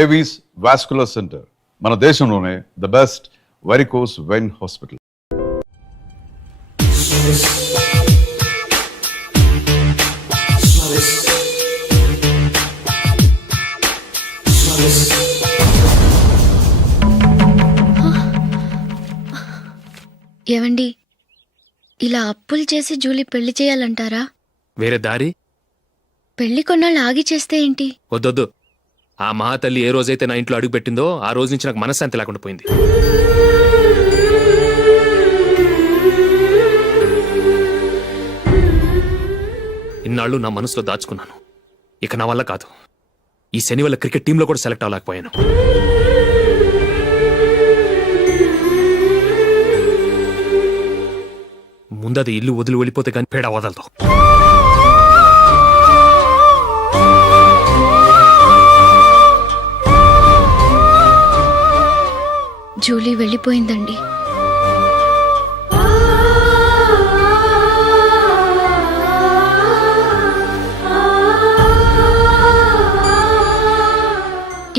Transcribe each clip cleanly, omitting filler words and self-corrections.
Avis vascular centre మన దేశంలోనే the best varicose vein hospital. ఏవండి, ఇలా అప్పులు చేసి జూలీ పెళ్లి చేయాలంటారా? వేరే దారి? పెళ్లి కొన్నాళ్ళు ఆగి చేస్తే ఏంటి? వద్దొద్దు. ఆ మహాతల్లి ఏ రోజైతే నా ఇంట్లో అడుగుపెట్టిందో ఆ రోజు నుంచి నాకు మనశ్శాంతి లేకుండా పోయింది. ఇన్నాళ్ళు నా మనసులో దాచుకున్నాను. ఇక నా వల్ల కాదు. ఈ శని వల్ల క్రికెట్ టీంలో కూడా సెలెక్ట్ అవ్వలేకపోయాను. ముందది ఇల్లు వదిలి వెళ్ళిపోతే కానీ పేడ వదలదు. జూలీ వెళ్ళిపోయిందండి.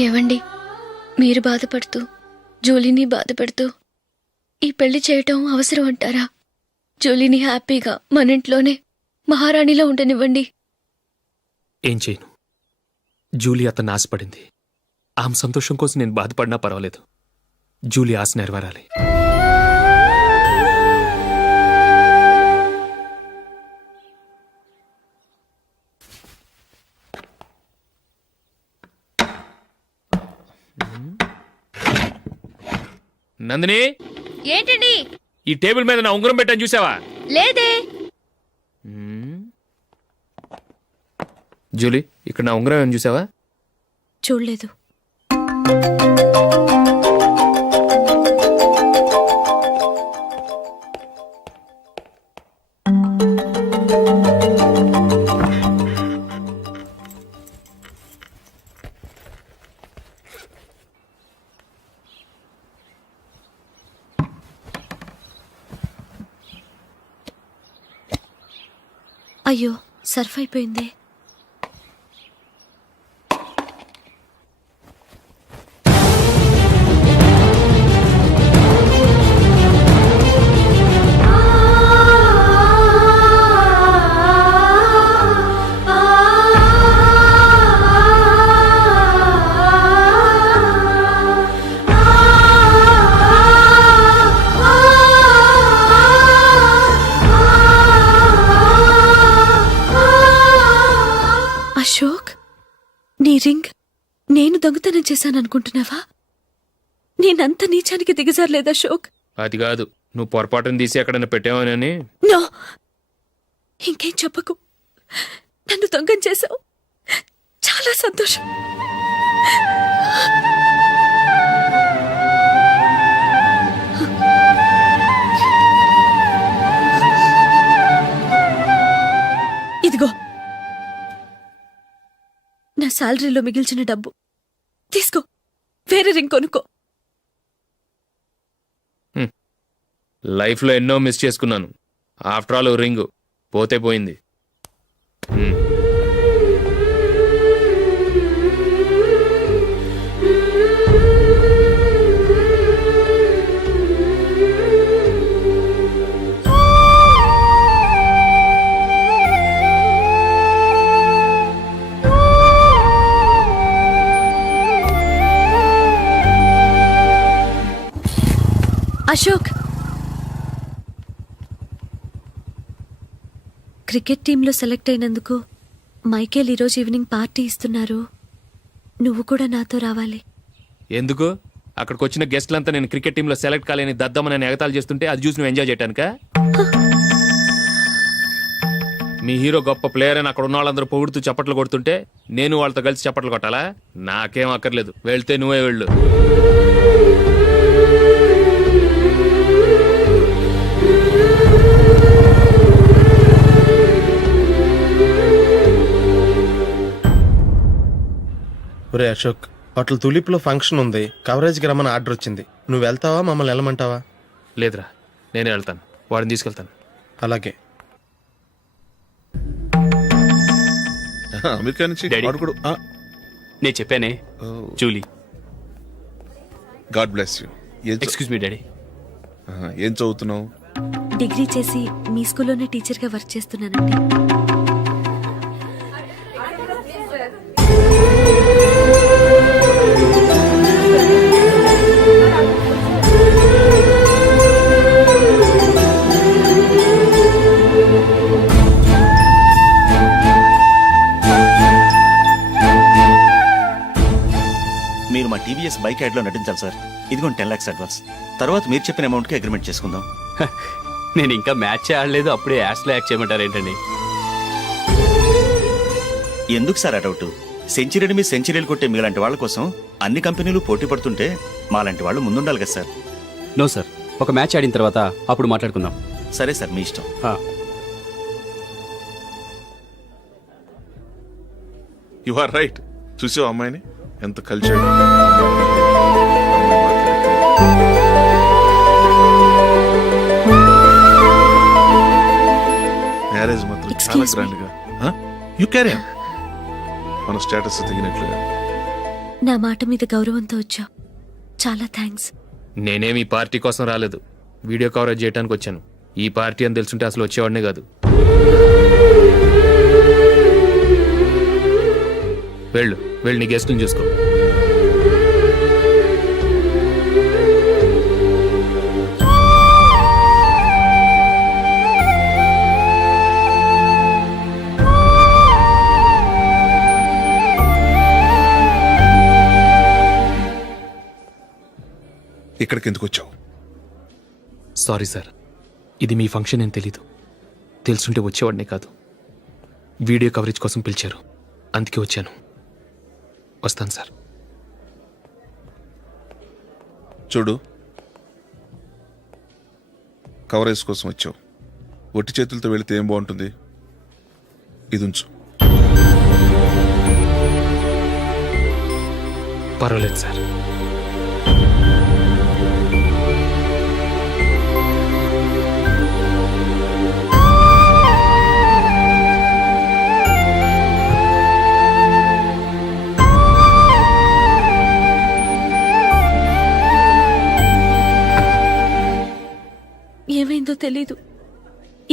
ఏవండి, మీరు బాధపడుతూ జూలీని బాధపెడుతూ ఈ పెళ్లి చేయటం అవసరం అంటారా? జూలీని హ్యాపీగా మన ఇంట్లోనే మహారాణిలో ఉండనివ్వండి. ఏం చేయను? జూలీ అతన్ని ఆశపడింది. ఆమె సంతోషం కోసం నేను బాధపడినా పర్వాలేదు. జూలీ ఆశ నెరవేరాలి. నందిని, ఏంటండి? ఈ టేబుల్ మీద నా ఉంగరం పెట్టని చూసావా? లేదే. జూలీ, ఇక్కడ నా ఉంగరం ఏమని చూసావా? చూడలేదు. అయ్యో, సర్ఫ్ అయిపోయింది. అశోక్, నీ రింగ్ నేను దొంగతనం చేశాననుకుంటున్నావా? నేనంత నీచానికి దిగజారలేదు అశోక్. అది కాదు, నువ్వు పొరపాటును తీసి ఎక్కడన్నా పెట్టావని. నో, ఇంకేం చెప్పకు. నన్ను దొంగం చేశావు. చాలా సంతోషం. ఇదిగో నా శాలరీలో మిగిల్చిన డబ్బు తీసుకో. వేరే రింగ్ కొనుక్కో. లైఫ్లో ఎన్నో మిస్ చేసుకున్నాను. ఆఫ్టర్ ఆల్ రింగ్ పోతే పోయింది. అశోక్, క్రికెట్ టీంలో సెలెక్ట్ అయినందుకు మైకేల్ ఈరోజు ఈవినింగ్ పార్టీ ఇస్తున్నారు. నువ్వు కూడా నాతో రావాలి. ఎందుకు? అక్కడికి వచ్చిన గెస్ట్లంతా నేను క్రికెట్ టీంలో సెలెక్ట్ కాలేని దద్దమని ఎగతాలు చేస్తుంటే అది చూసి నువ్వు ఎంజాయ్ చేయటానికా? మీ హీరో గొప్ప ప్లేయర్ అని అక్కడ ఉన్న వాళ్ళందరూ పొగుడుతూ చప్పట్లు కొడుతుంటే నేను వాళ్ళతో కలిసి చప్పట్లు కొట్టాలా? నాకేం అక్కర్లేదు. వెళ్తే నువ్వే వెళ్ళు. ఒరే అశోక్, హోటల్ తులిప్లో ఫంక్షన్ ఉంది. కవరేజ్కి రమ్మని ఆర్డర్ వచ్చింది. నువ్వు వెళ్తావా, మమ్మల్ని వెళ్ళమంటావా? లేదురా, నేనే వెళ్తాను. వాడిని తీసుకెళ్తాను. అలాగే. అమెరికా నుంచి డాడీ. వాడు కూడా నేను చెప్పానే Julie. God bless you. Excuse me daddy. ఏం చదువుతున్నావు? డిగ్రీ చేసి మీ స్కూల్లోనే టీచర్గా వర్క్ చేస్తున్నానండి. మీరు మా టీవీఎస్ బైక్ యాడ్లో నటించాలి సార్. ఇదిగోండి 10 lakhs అడ్వాన్స్. తర్వాత మీరు చెప్పిన అమౌంట్కి అగ్రిమెంట్ చేసుకుందాం. నేను ఇంకా మ్యాచ్ ఆడలేదు, అప్పుడే యాష్లో యాక్ట్ చేయమంటారు ఏంటండి? ఎందుకు సార్ ఆ డౌట్? సెంచరీని మీ సెంచరీలు కొట్టే మీలాంటి వాళ్ళ కోసం అన్ని కంపెనీలు పోటీ పడుతుంటే మాలాంటి వాళ్ళు ముందుండాలి కదా సార్. నో సార్, ఒక మ్యాచ్ ఆడిన తర్వాత అప్పుడు మాట్లాడుకుందాం. సరే సార్, మీ ఇష్టం. You are right. చూసావు అమ్మాయిని ఎంత కల్చర్. మ్యారేజ్ మాత్రం చాలా Excuse me. గ్రాండ్ గా. You carry on. మన స్టేటస్ తగినట్లుగా. నా మాట మీద గౌరవంతో వచ్చావు. చాలా థ్యాంక్స్. నేనేమి ఈ పార్టీ కోసం రాలేదు, వీడియో కవరేజ్ చేయడానికి వచ్చాను. ఈ పార్టీ అని తెలుసుంటే అసలు వచ్చేవాడినే కాదు. వెళ్ళు వెళ్ళి నీ గెస్ట్ని చూసుకో. ఇక్కడికి ఎందుకు వచ్చావు? సారీ సార్, ఇది మీ ఫంక్షన్ అని తెలీదు. తెలుసుంటే వచ్చేవాడినే కాదు. వీడియో కవరేజ్ కోసం పిలిచారు, అందుకే వచ్చాను. వస్తాను సార్. చూడు, కవరేజ్ కోసం వచ్చావు. ఒట్టి చేతులతో వెళితే ఏం బాగుంటుంది? ఇది ఉంచు. పర్వాలేదు సార్. ఏమైందో తెలీదు.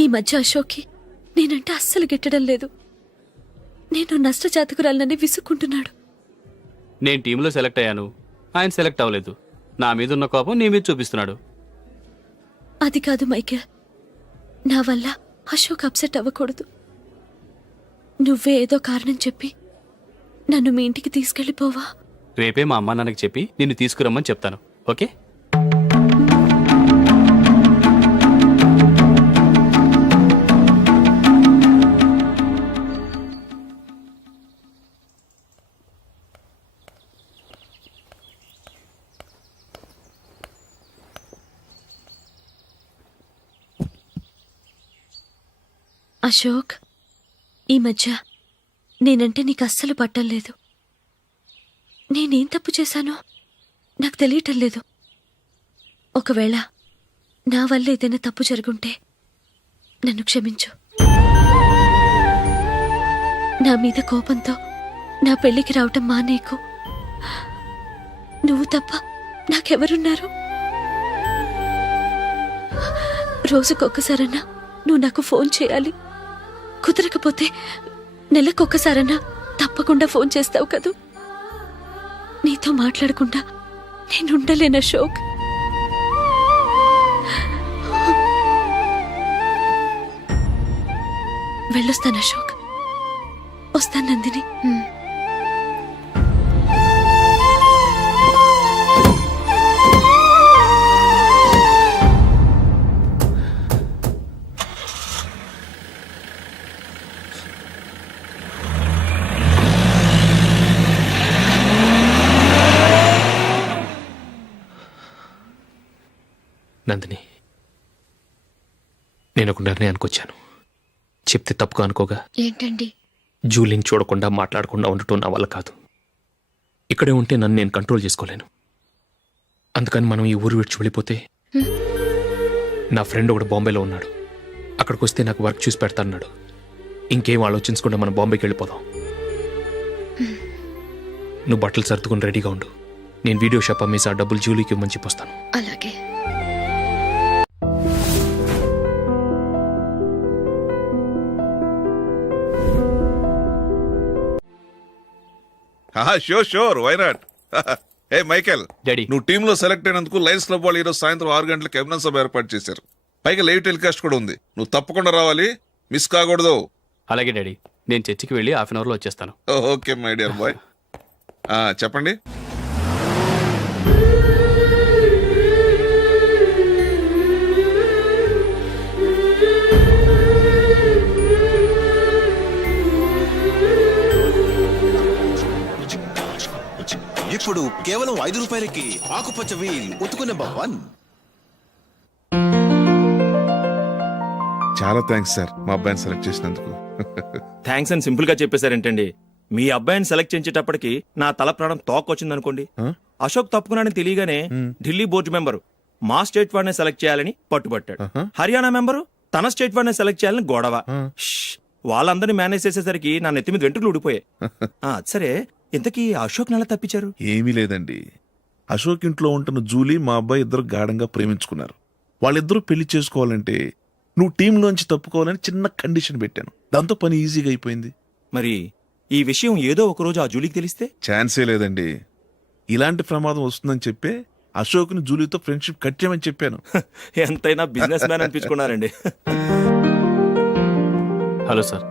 ఈ మధ్య అశోక్కి నేనంటే అస్సలు గిట్టడం లేదు. నేను నష్టజాతకురాలనని విసుక్కుంటున్నాడు. నేను టీంలో సెలెక్ట్ అయ్యాను, ఆయన సెలెక్ట్ అవ్వలేదు. నా మీద ఉన్న కోపం నీ మీద చూపిస్తున్నాడు. అది కాదు మైకేల్, నా వల్ల అశోక్ అప్సెట్ అవ్వకూడదు. నువ్వే ఏదో కారణం చెప్పి నన్ను మీ ఇంటికి తీసుకెళ్ళిపోవా? రేపే మా అమ్మ నాన్నకి చెప్పి నిన్ను తీసుకురమ్మని చెప్తాను. ఓకే? అశోక్, ఈ మధ్య నేనంటే నీకు అస్సలు పట్టం లేదు. నేనేం తప్పు చేశానో నాకు తెలియటం లేదు. ఒకవేళ నా వల్ల ఏదైనా తప్పు జరుగుంటే నన్ను క్షమించు. నా మీద కోపంతో నా పెళ్లికి రావటం మానేకు. నువ్వు తప్ప నాకెవరున్నారు? రోజుకొక్కసారన్నా నువ్వు నాకు ఫోన్ చేయాలి. కుదరకపోతే నెలకొక్కసారన్నా తప్పకుండా ఫోన్ చేస్తావు కదూ. నీతో మాట్లాడకుండా నేనుండలేను అశోక్. వెళ్ళొస్తాను అశోక్. వస్తాను నందిని. నందిని, నేను ఒక నిర్ణయానికి వచ్చాను. చెప్తే తప్పుగా అనుకోగా. ఏంటండి? జూలీని చూడకుండా మాట్లాడకుండా ఉండటం నా వల్ల కాదు. ఇక్కడే ఉంటే నన్ను నేను కంట్రోల్ చేసుకోలేను. అందుకని మనం ఈ ఊరు విడిచి వెళ్ళిపోతే, నా ఫ్రెండ్ ఒకడు బాంబేలో ఉన్నాడు, అక్కడికి వస్తే నాకు వర్క్ చూసి పెడతాన్నాడు. ఇంకేం ఆలోచించకుండా మనం బాంబేకి వెళ్ళిపోదాం. నువ్వు బట్టలు సర్దుకుని రెడీగా ఉండు. నేను వీడియో షాప్ అమ్మేసి ఆ డబ్బులు జూలీకి ఇవ్వమని చెప్పొస్తాను. అలాగే. Sure sure why not. ఏ మైకేల్, డాడీ. నువ్వు టీంలో సెలెక్ట్ అయినందుకు లయన్స్ క్లబ్ వాళ్ళు ఈరోజు సాయంత్రం 6 గంటలకు అభినందన సభ ఏర్పాటు చేశారు. పైగా లైవ్ టెలికాస్ట్ కూడా ఉంది. నువ్వు తప్పకుండా రావాలి, మిస్ కాకూడదు. అలాగే డాడీ, నేను చర్చికి వెళ్ళి హాఫ్ అన్ అవర్లో వచ్చేస్తాను. Okay my dear bye. చెప్పండి. ఇప్పుడు కేవలం 5 రూపాయలకి ఆకుపచ్చ వీల్ ఉతుకు నెంబర్ 1. చాలా థ్యాంక్స్ సార్ మా అబ్బాయిని సెలెక్ట్ చేసినందుకు. థ్యాంక్స్ అని సింపుల్ గా చెప్పేశారేంటండి. మీ అబ్బాయిని సెలెక్ట్ చేసేటప్పటికి నా తల ప్రాణం తోకొచ్చిందనుకోండి. అశోక్ తప్పుకున్నాడని తెలియగానే ఢిల్లీ బోర్డు మెంబరు మా స్టేట్ వాడినే సెలెక్ట్ చేయాలని పట్టుబట్టాడు. హర్యానా మెంబరు తన స్టేట్ వాడినే సెలెక్ట్ చేయాలని గొడవ. వాళ్ళందరినీ మేనేజ్ చేసేసరికి నా నెత్తి మీద వెంట్రుకలు ఊడిపోయాయి. సరే, ఇంతకీ అశోక్ నెల తప్పించారు? ఏమీ లేదండి. అశోక్ ఇంట్లో ఉంటున్న జూలీ మా అబ్బాయి ఇద్దరు గాఢంగా ప్రేమించుకున్నారు. వాళ్ళిద్దరూ పెళ్లి చేసుకోవాలంటే నువ్వు టీంలోంచి తప్పుకోవాలని చిన్న కండిషన్ పెట్టాను. దాంతో పని ఈజీగా అయిపోయింది. మరి ఈ విషయం ఏదో ఒక రోజు ఆ జూలీకి తెలిస్తే? ఛాన్సే లేదండి. ఇలాంటి ప్రమాదం వస్తుందని చెప్పే అశోక్ని జూలీతో ఫ్రెండ్షిప్ కట్ చేయమని చెప్పాను. ఎంతైనా బిజినెస్ మ్యాన్ అనిపించుకున్నారండి. Hello sir.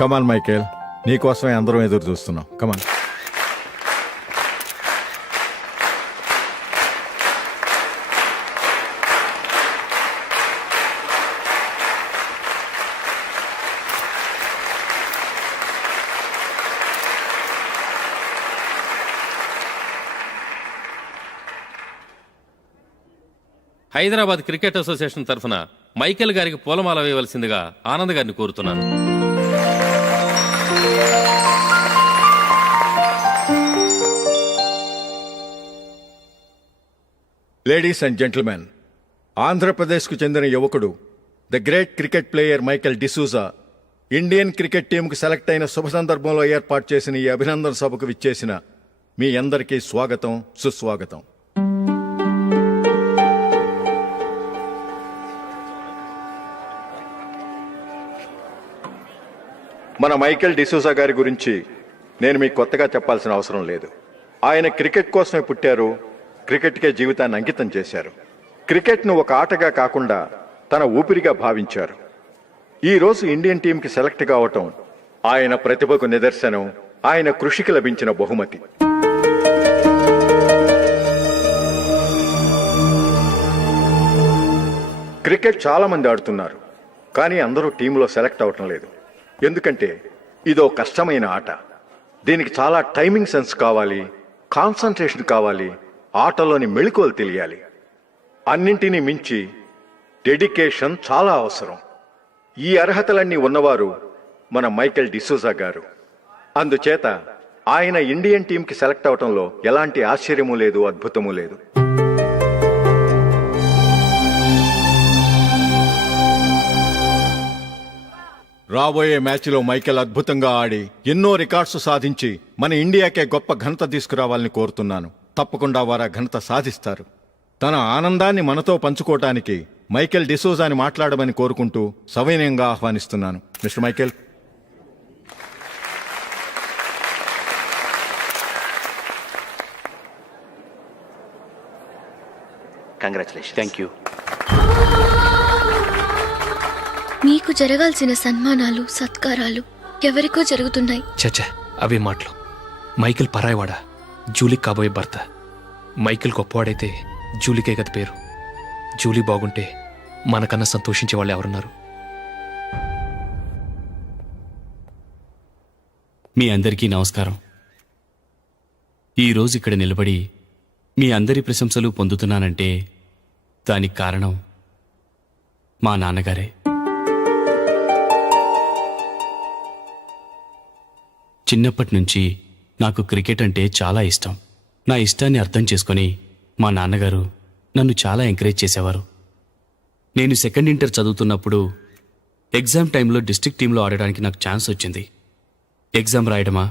కమాన్ మైకేల్, నీకోసమే అందరం ఎదురు చూస్తున్నాం. కమాన్. హైదరాబాద్ క్రికెట్ అసోసియేషన్ తరఫున మైకేల్ గారికి పూలమాల వేయవలసిందిగా ఆనంద్ గారిని కోరుతున్నాను. లేడీస్ అండ్ జెంటిల్మెన్, ఆంధ్రప్రదేశ్కు చెందిన యువకుడు the great cricket player Michael D'Souza Indian cricket టీంకు సెలెక్ట్ అయిన శుభ సందర్భంలో ఏర్పాటు చేసిన ఈ అభినందన సభకు విచ్చేసిన మీ అందరికీ స్వాగతం, సుస్వాగతం. మన మైకేల్ డిసూజా గారి గురించి నేను మీకు కొత్తగా చెప్పాల్సిన అవసరం లేదు. ఆయన క్రికెట్ కోసమే పుట్టారు, క్రికెట్కే జీవితాన్ని అంకితం చేశారు. క్రికెట్ను ఒక ఆటగా కాకుండా తన ఊపిరిగా భావించారు. ఈరోజు ఇండియన్ టీంకి సెలెక్ట్ కావటం ఆయన ప్రతిభకు నిదర్శనం, ఆయన కృషికి లభించిన బహుమతి. క్రికెట్ చాలా మంది ఆడుతున్నారు, కానీ అందరూ టీంలో సెలెక్ట్ అవటం లేదు. ఎందుకంటే ఇదో కష్టమైన ఆట. దీనికి చాలా టైమింగ్ సెన్స్ కావాలి, కాన్సంట్రేషన్ కావాలి, ఆటలోని మెళకువలు తెలియాలి. అన్నింటినీ మించి డెడికేషన్ చాలా అవసరం. ఈ అర్హతలన్నీ ఉన్నవారు మన మైకేల్ డిసూజా గారు. అందుచేత ఆయన ఇండియన్ టీంకి సెలెక్ట్ అవటంలో ఎలాంటి ఆశ్చర్యమూ లేదు, అద్భుతమూ లేదు. రాబోయే మ్యాచ్లో మైకేల్ అద్భుతంగా ఆడి ఎన్నో రికార్డ్స్ సాధించి మన ఇండియాకే గొప్ప ఘనత తీసుకురావాలని కోరుతున్నాను. తప్పకుండా వారు ఆ ఘనత సాధిస్తారు. తన ఆనందాన్ని మనతో పంచుకోవటానికి మైకేల్ డిసూజాని మాట్లాడమని కోరుకుంటూ సవినయంగా ఆహ్వానిస్తున్నాను. Mister Michael. Congratulation. Thank you. మీకు జరగాల్సిన సన్మానాలు, సత్కారాలు ఎవరికో జరుగుతున్నాయి. చచ్చా, అవే మాటలు. మైకేల్ పరాయవాడా, జూలీకి కాబోయే భర్త. మైకేల్ గొప్పవాడైతే జూలీకే కదా పేరు. జూలీ బాగుంటే మనకన్నా సంతోషించే వాళ్ళు ఎవరున్నారు? మీ అందరికీ నమస్కారం. ఈరోజు ఇక్కడ నిలబడి మీ అందరి ప్రశంసలు పొందుతున్నానంటే దానికి కారణం మా నాన్నగారే. చిన్నప్పటి నుంచి నాకు క్రికెట్ అంటే చాలా ఇష్టం. నా ఇష్టాన్ని అర్థం చేసుకొని మా నాన్నగారు నన్ను చాలా ఎంకరేజ్ చేసేవారు. నేను సెకండ్ ఇంటర్ చదువుతున్నప్పుడు ఎగ్జామ్ టైంలో డిస్ట్రిక్ట్ టీంలో ఆడడానికి నాకు ఛాన్స్ వచ్చింది. ఎగ్జామ్ రాయడమా,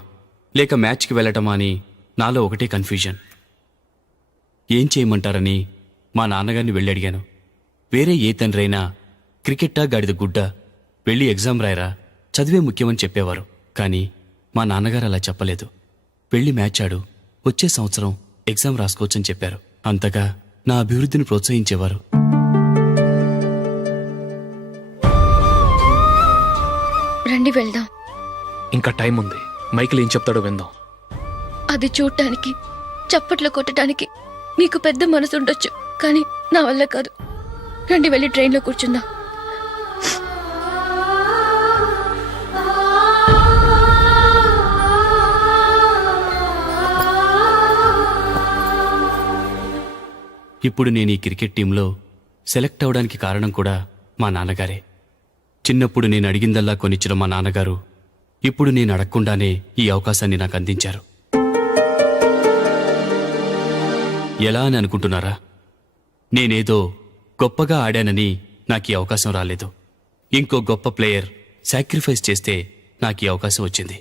లేక మ్యాచ్కి వెళ్ళటమా అని నాలో ఒకటే కన్ఫ్యూజన్. ఏం చేయమంటారని మా నాన్నగారిని వెళ్ళి అడిగాను. వేరే ఏ తండ్రైనా క్రికెట్టా గాడిద గుడ్డ, వెళ్ళి ఎగ్జామ్ రాయరా, చదివే ముఖ్యమని చెప్పేవారు. కానీ మా నాన్నగారు అలా చెప్పలేదు. వెళ్ళి మ్యాచ్ ఆడు, వచ్చే సంవత్సరం ఎగ్జామ్ రాసుకోవచ్చని చెప్పారు. అంతగా నా అభివృద్ధిని ప్రోత్సహించేవారు. రండి వెళ్దాం. ఇంకా టైం ఉంది. మైకిల్ ఏం చెప్తాడో విందాం. అది చూడటానికి, చప్పట్లు కొట్టడానికి మీకు పెద్ద మనసు ఉండొచ్చు, కానీ నా వల్ల కాదు. రండి వెళ్ళి ట్రైన్లో కూర్చుందాం. ఇప్పుడు నేను ఈ క్రికెట్ టీంలో సెలెక్ట్ అవడానికి కారణం కూడా మా నాన్నగారే. చిన్నప్పుడు నేను అడిగిందల్లా కొనిచ్చిన మా నాన్నగారు ఇప్పుడు నేను అడగకుండానే ఈ అవకాశాన్ని నాకు అందించారు. ఎలా అని అనుకుంటున్నారా? నేనేదో గొప్పగా ఆడానని నాకు ఈ అవకాశం రాలేదు. ఇంకో గొప్ప ప్లేయర్ సాక్రిఫైస్ చేస్తే నాకు ఈ అవకాశం వచ్చింది.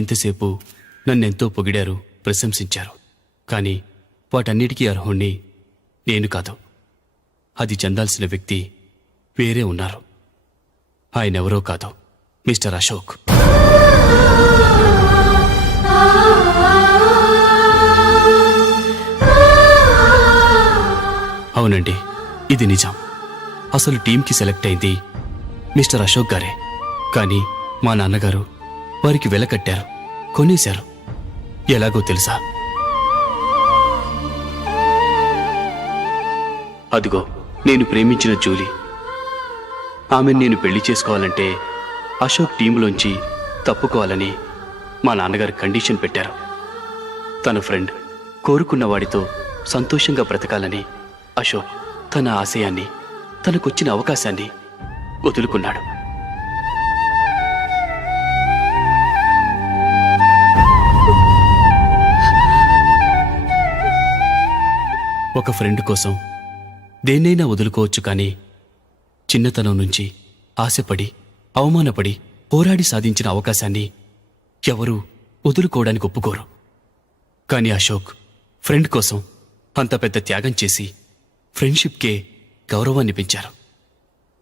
ఇంతసేపు నన్నెంతో పొగిడారు, ప్రశంసించారు. కానీ వాటన్నిటికీ అర్హుణ్ణి నేను కాదు. అది చెందాల్సిన వ్యక్తి వేరే ఉన్నారు. ఆయనెవరో కాదు, మిస్టర్ అశోక్. అవునండి, ఇది నిజం. అసలు టీంకి సెలెక్ట్ అయింది మిస్టర్ అశోక్ గారే. కానీ మా నాన్నగారు వారికి వెల కట్టారు, కొనేశారు. ఎలాగో తెలుసా? అదిగో నేను ప్రేమించిన జూలీ. ఆమెను నేను పెళ్లి చేసుకోవాలంటే అశోక్ టీంలోంచి తప్పుకోవాలని మా నాన్నగారు కండిషన్ పెట్టారు. తన ఫ్రెండ్ కోరుకున్న వాడితో సంతోషంగా బ్రతకాలని అశోక్ తన ఆశయాన్ని, తనకొచ్చిన అవకాశాన్ని వదులుకున్నాడు. ఒక ఫ్రెండ్ కోసం దేన్నైనా వదులుకోవచ్చు, కానీ చిన్నతనం నుంచి ఆశపడి, అవమానపడి, పోరాడి సాధించిన అవకాశాన్ని ఎవరూ వదులుకోవడానికి ఒప్పుకోరు. కానీ అశోక్ ఫ్రెండ్ కోసం అంత పెద్ద త్యాగం చేసి ఫ్రెండ్షిప్కే గౌరవాన్ని పెంచారు.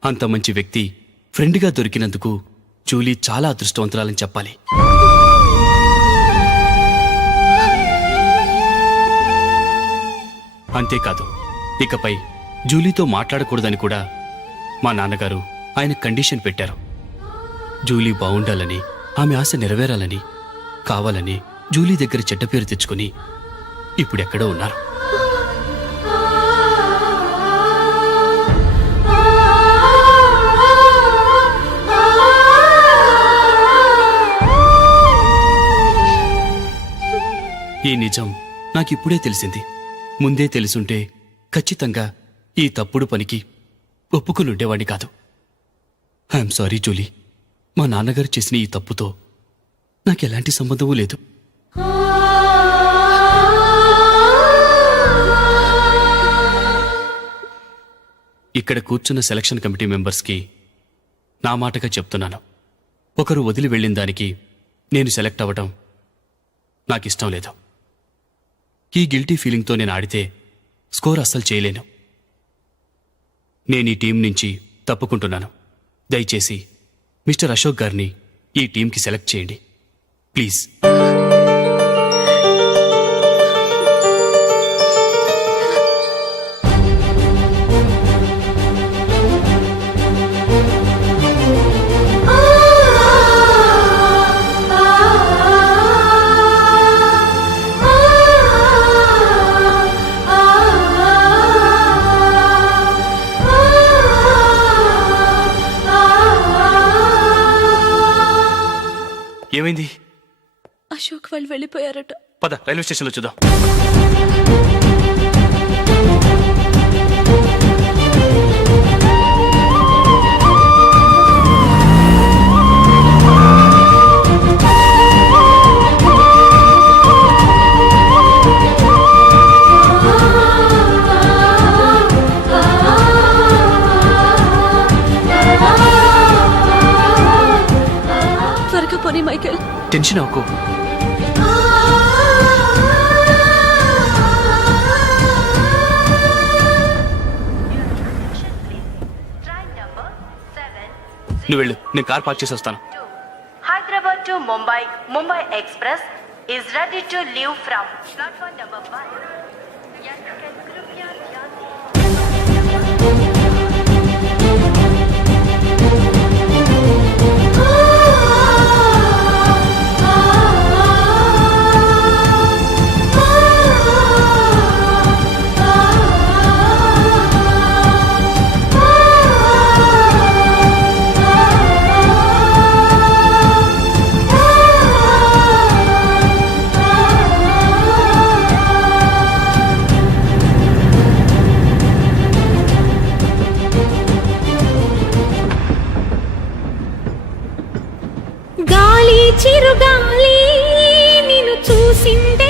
అంత మంచి వ్యక్తి ఫ్రెండ్గా దొరికినందుకు జూలీ చాలా అదృష్టవంతురాలని చెప్పాలి. అంతేకాదు, ఇకపై జూలీతో మాట్లాడకూడదని కూడా మా నాన్నగారు ఆయన కండిషన్ పెట్టారు. జూలీ బాగుండాలని, ఆమె ఆశ నెరవేరాలని, కావాలని జూలీ దగ్గర చెడ్డ పేరు తెచ్చుకుని ఇప్పుడెక్కడో ఉన్నారు. ఈ నిజం నాకిప్పుడే తెలిసింది. ముందే తెలుసుంటే ఖచ్చితంగా ఈ తప్పుడు పనికి ఒప్పుకుని ఉండేవాడిని కాదు. I'm sorry Julie. మా నాన్నగారు చేసిన ఈ తప్పుతో నాకెలాంటి సంబంధమూ లేదు. ఇక్కడ కూర్చున్న సెలక్షన్ కమిటీ మెంబర్స్కి నా మాటగా చెప్తున్నాను. ఒకరు వదిలి వెళ్ళిన దానికి నేను సెలెక్ట్ అవ్వటం నాకిష్టం లేదు. ఈ గిల్టీ ఫీలింగ్తో నేను ఆడితే స్కోర్ అస్సలు చేయలేను. నేను ఈ టీం నుంచి తప్పుకుంటున్నాను. దయచేసి మిస్టర్ అశోక్ గారిని ఈ టీంకి సెలెక్ట్ చేయండి ప్లీజ్. ఏమైంది? అశోక్ వాళ్ళు వెళ్ళిపోయారట. పద రైల్వే స్టేషన్లో చూద్దాం. టెన్షన్ అవ్వకు. నువ్వు వెళ్ళు, నేను కార్ పార్క్ చేసి వస్తాను. Hyderabad to Mumbai, Mumbai Express is ready to leave from platform number 1. यात्रिगण कृपया ध्यान दें. గాలి చిరుగాలి నిన్ను చూసింది